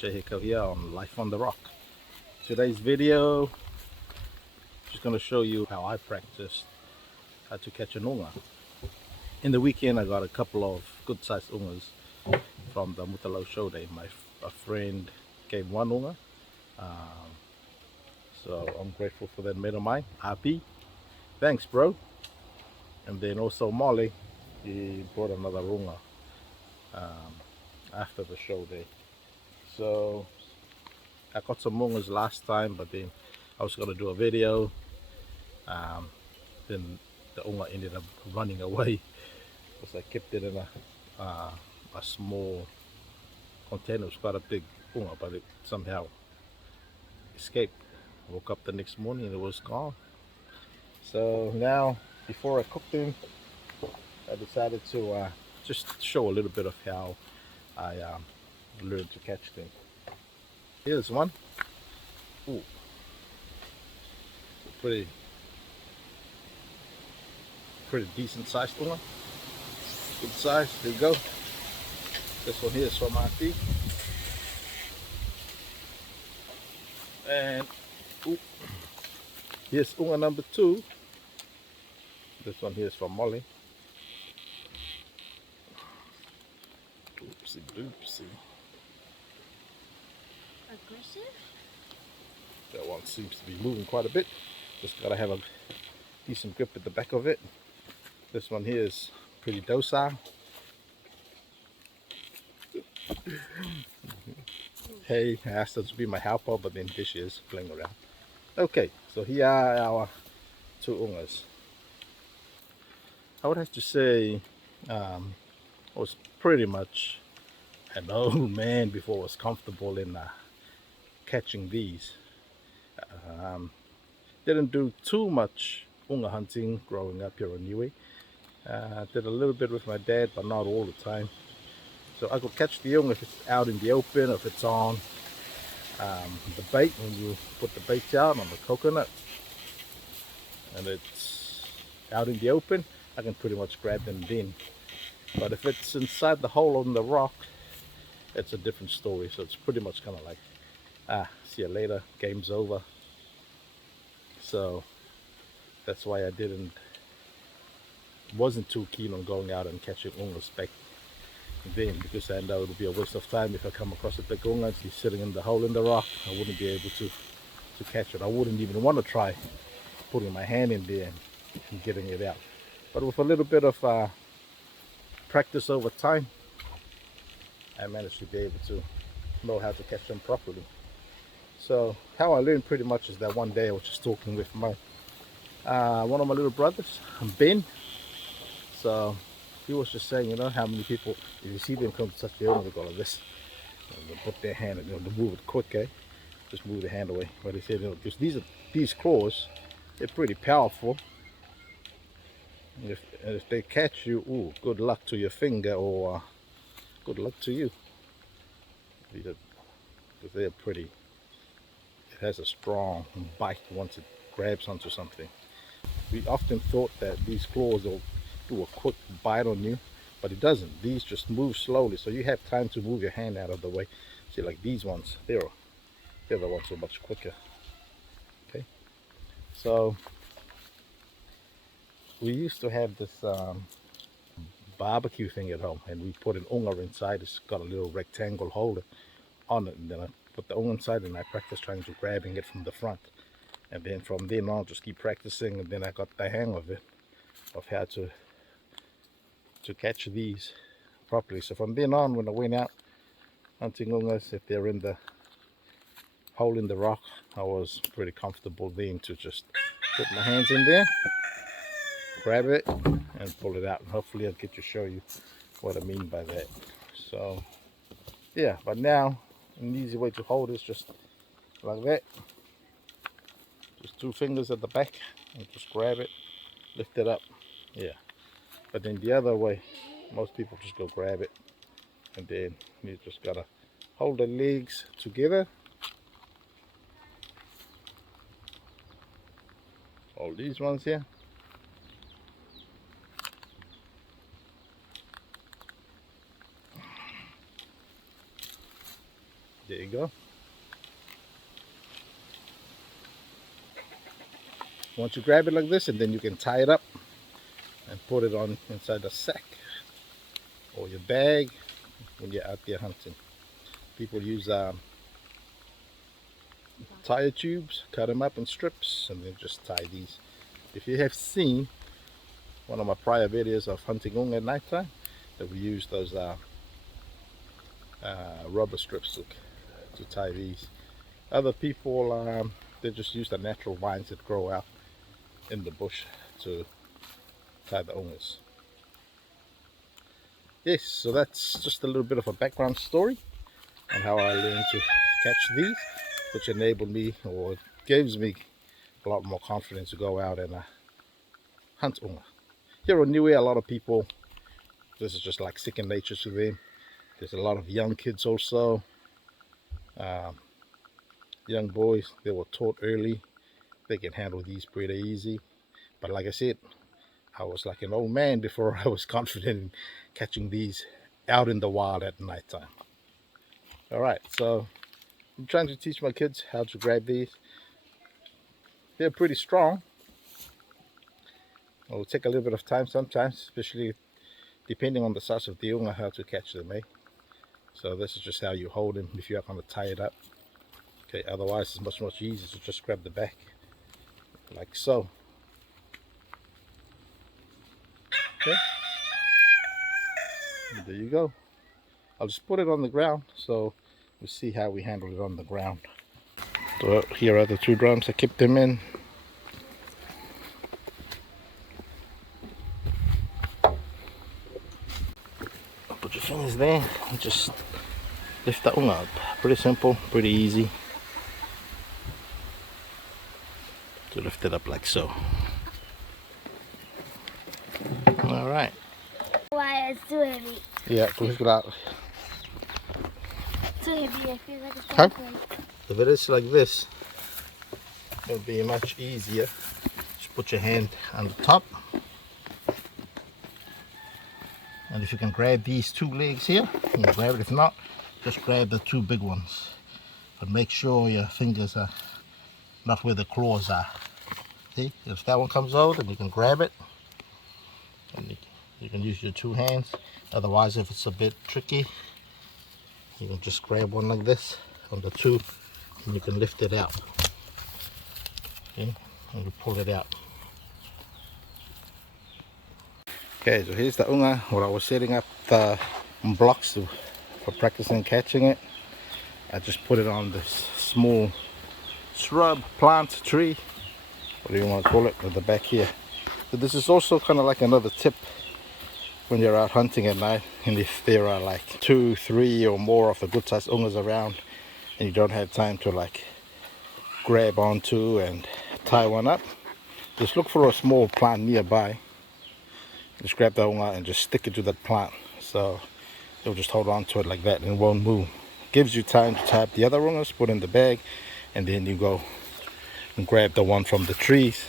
Jehiko here on Life on the Rock. Today's video, just going to show you how I practiced how to catch an unga. In the weekend I got a couple of good sized ungas from the Mutalo show day. A friend gave one unga, so I'm grateful for that mate of mine, avid. Thanks bro. And then also Molly, he brought another unga after the show day. So I got some ungas last time, but then I was going to do a video. Then the unga ended up running away because I kept it in a small container. It was quite a big unga, but it somehow escaped. I woke up the next morning and it was gone. So now, before I cooked them, I decided to just show a little bit of how I learned to catch them. Here's one. Ooh, pretty decent sized one. Good size. There you go. This one here is from mahaki. And ooh, here's unga number 2. This one here is from Molly. Oopsie doopsie. Aggressive? That one seems to be moving quite a bit. Just gotta have a decent grip at the back of it. This one here is pretty docile. Hey, I asked her to be my helper, but then here she is playing around. Okay, so here are our 2 ungas. I would have to say I was pretty much an old man before I was comfortable in catching these. Didn't do too much unga hunting growing up here in Niue. Did a little bit with my dad, but not all the time. So I could catch the unga if it's out in the open, if it's on the bait, when you put the bait out on the coconut and it's out in the open, I can pretty much grab them then. But if it's inside the hole on the rock, it's a different story. So it's pretty much kind of like, see you later, game's over. So that's why I wasn't too keen on going out and catching ungas back then, because I know it would be a waste of time if I come across a big unga and he's sitting in the hole in the rock. I wouldn't be able to catch it. I wouldn't even want to try putting my hand in there and getting it out. But with a little bit of practice over time, I managed to be able to know how to catch them properly. So how I learned pretty much is that one day I was just talking with one of my little brothers, Ben. So he was just saying, you know, how many people, if you see them come to touch the unga, they go like this. They'll put their hand, and they'll move it quick, eh? Just move the hand away. But he said, you know, because these claws, they're pretty powerful. And if they catch you, ooh, good luck to your finger, or good luck to you. Because they're pretty, it has a strong bite once it grabs onto something. We often thought that these claws will do a quick bite on you, but it doesn't. These just move slowly, so you have time to move your hand out of the way. See, like these ones, they're the ones who are much quicker. Okay, so we used to have this barbecue thing at home, and we put an unga inside. It's got a little rectangle holder on it, and then I put the unga inside and I practiced trying to grabbing it from the front. And then from then on, just keep practicing, and then I got the hang of it, of how to catch these properly. So from then on, when I went out hunting ungas, if they're in the hole in the rock, I was pretty comfortable then to just put my hands in there, grab it, and pull it out. And hopefully I'll get to show you what I mean by that. So yeah, but now an easy way to hold is just like that. Just 2 fingers at the back and just grab it, lift it up. Yeah, but then the other way, most people just go grab it, and then you just gotta hold the legs together. All these ones here. There you go. Once you grab it like this, and then you can tie it up and put it on inside a sack or your bag when you're out there hunting. People use tire tubes, cut them up in strips, and then just tie these. If you have seen one of my prior videos of hunting unga at night time, that we use those rubber strips to tie these. Other people, they just use the natural vines that grow out in the bush to tie the ungas. Yes, so that's just a little bit of a background story on how I learned to catch these, which enabled me, or gives me a lot more confidence to go out and hunt unga. Here in Niue, a lot of people, this is just like second nature to them. There's a lot of young kids also, young boys. They were taught early, they can handle these pretty easy. But like I said, I was like an old man before I was confident in catching these out in the wild at night time. Alright, so I'm trying to teach my kids how to grab these. They're pretty strong. It will take a little bit of time sometimes, especially depending on the size of the unga, how to catch them, eh? So this is just how you hold them if you are going to tie it up. Okay, otherwise it's much easier to just grab the back like so. Okay, and there you go. I'll just put it on the ground so we'll see how we handle it on the ground. So here are the two drums. I kept them in. Put your fingers there and just lift that unga up. Pretty simple, pretty easy to lift it up like so. Alright. Why it's too heavy. Yeah, lift it up. Too heavy, I feel like it's Huh? too heavy. If it is like this, it'll be much easier. Just put your hand on the top. And if you can grab these two legs here, you can grab it. If not, just grab the two big ones. But make sure your fingers are not where the claws are. See, if that one comes out, then you can grab it. And you can use your two hands. Otherwise, if it's a bit tricky, you can just grab one like this on the two, and you can lift it out. Okay, and you pull it out. Okay, so here's the unga where I was setting up the blocks for practicing catching it. I just put it on this small shrub, plant, tree, what do you want to call it, at the back here. So this is also kind of like another tip when you're out hunting at night, and if there are like 2, 3 or more of the good sized ungas around and you don't have time to like grab onto and tie one up, just look for a small plant nearby. Just grab the unga and just stick it to that plant, so you'll just hold on to it like that and it won't move. Gives you time to tie up the other ungas, put in the bag, and then you go and grab the one from the trees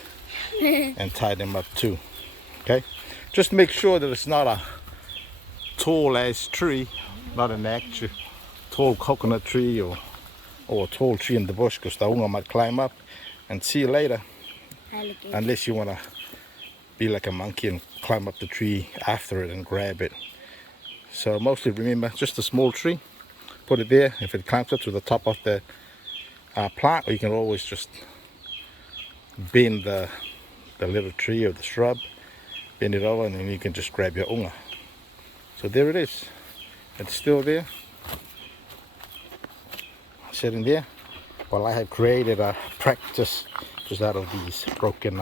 and tie them up too. Okay, just make sure that it's not a tall ass tree, not an actual tall coconut tree or a tall tree in the bush, because the unga might climb up and see you later. Unless you want to be like a monkey and climb up the tree after it and grab it. So mostly remember, just a small tree, put it there. If it climbs up to the top of the plant, or you can always just bend the little tree or the shrub, bend it over, and then you can just grab your unga. So there it is. It's still there, sitting there. Well, I have created a practice just out of these broken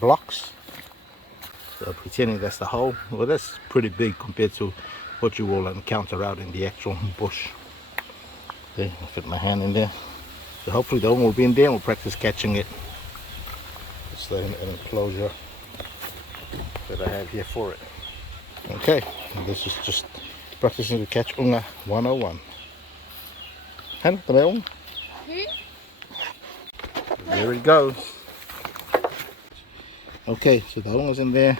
blocks. So pretending that's the hole. Well, that's pretty big compared to what you will encounter out in the actual bush. Okay, I'll fit my hand in there. So hopefully the unga will be in there and we'll practice catching it. It's an enclosure that I have here for it. Okay, and this is just practicing to catch unga 101. Hand the unga. There it goes. Okay, so the unga's in there,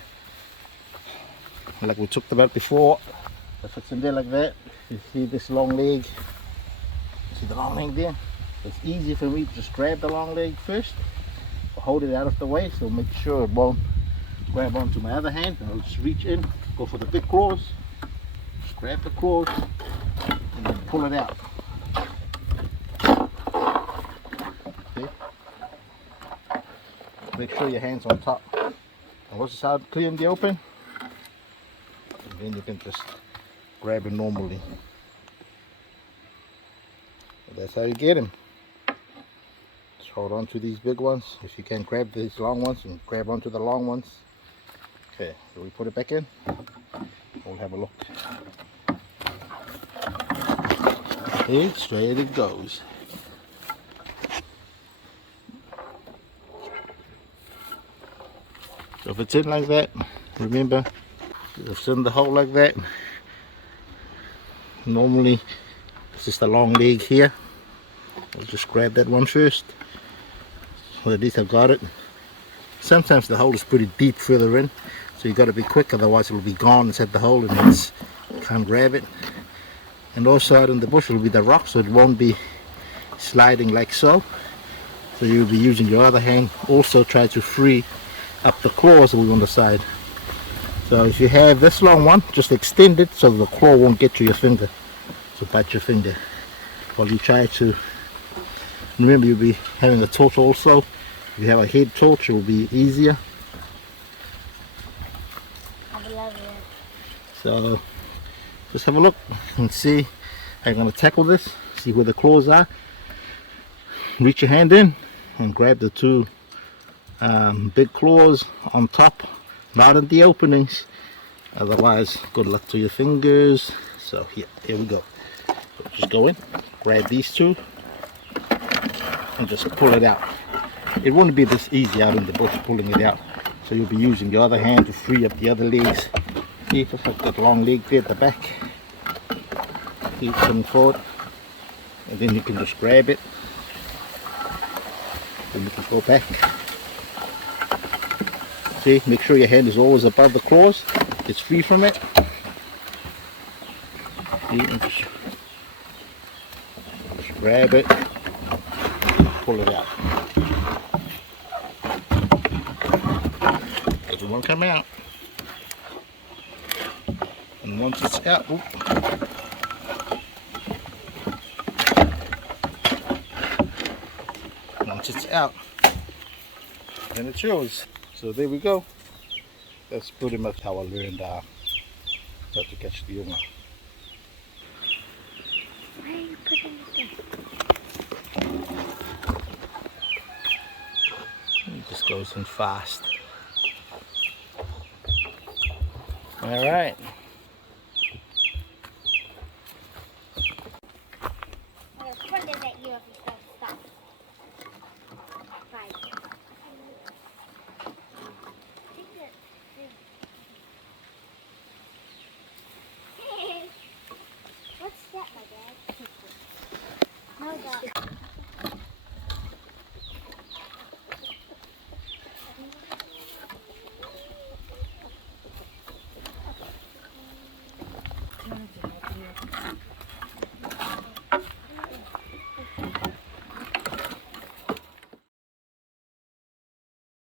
like we talked about before. If it's in there like that, you see this long leg, See the long leg there? It's easy for me to just grab the long leg first, hold it out of the way, so make sure it won't grab onto my other hand. And I'll just reach in, go for the big claws, just grab the claws, and then pull it out. See? Make sure your hand's on top. And once it's out clear in the open, and then you can just grab it normally. And that's how you get him. Just hold on to these big ones. If you can, grab these long ones and grab onto the long ones. Okay, so we put it back in. We'll have a look. Okay, straight it goes. So if it's in like that, remember, if it's in the hole like that, normally it's just a long leg here. I'll just grab that one first. Well, at least I've got it. Sometimes the hole is pretty deep further in, so you got to be quick, otherwise it'll be gone inside the hole and you can't grab it. And also out in the bush will be the rock, so it won't be sliding like so. So you'll be using your other hand. Also try to free up the claws on the side. So if you have this long one, just extend it so the claw won't get to your finger. So bite your finger while you try to. Remember, you'll be having a torch also. If you have a head torch, it will be easier. I love it. So just have a look and see how you're going to tackle this. See where the claws are. Reach your hand in and grab the two big claws on top, not in the openings, otherwise good luck to your fingers. So here we go. So just go in, grab these two and just pull it out. It won't be this easy out in the bush pulling it out, so you'll be using your other hand to free up the other legs. See, just like that long leg there at the back. Keep coming forward, and then you can just grab it and you can go back. See, make sure your hand is always above the claws, it's free from it. See, and just grab it, pull it out. It won't come out. And once it's out, once it's out, then it's yours. So there we go. That's pretty much how I learned how to catch the unga. Why are you putting it there? It just goes in fast. Alright,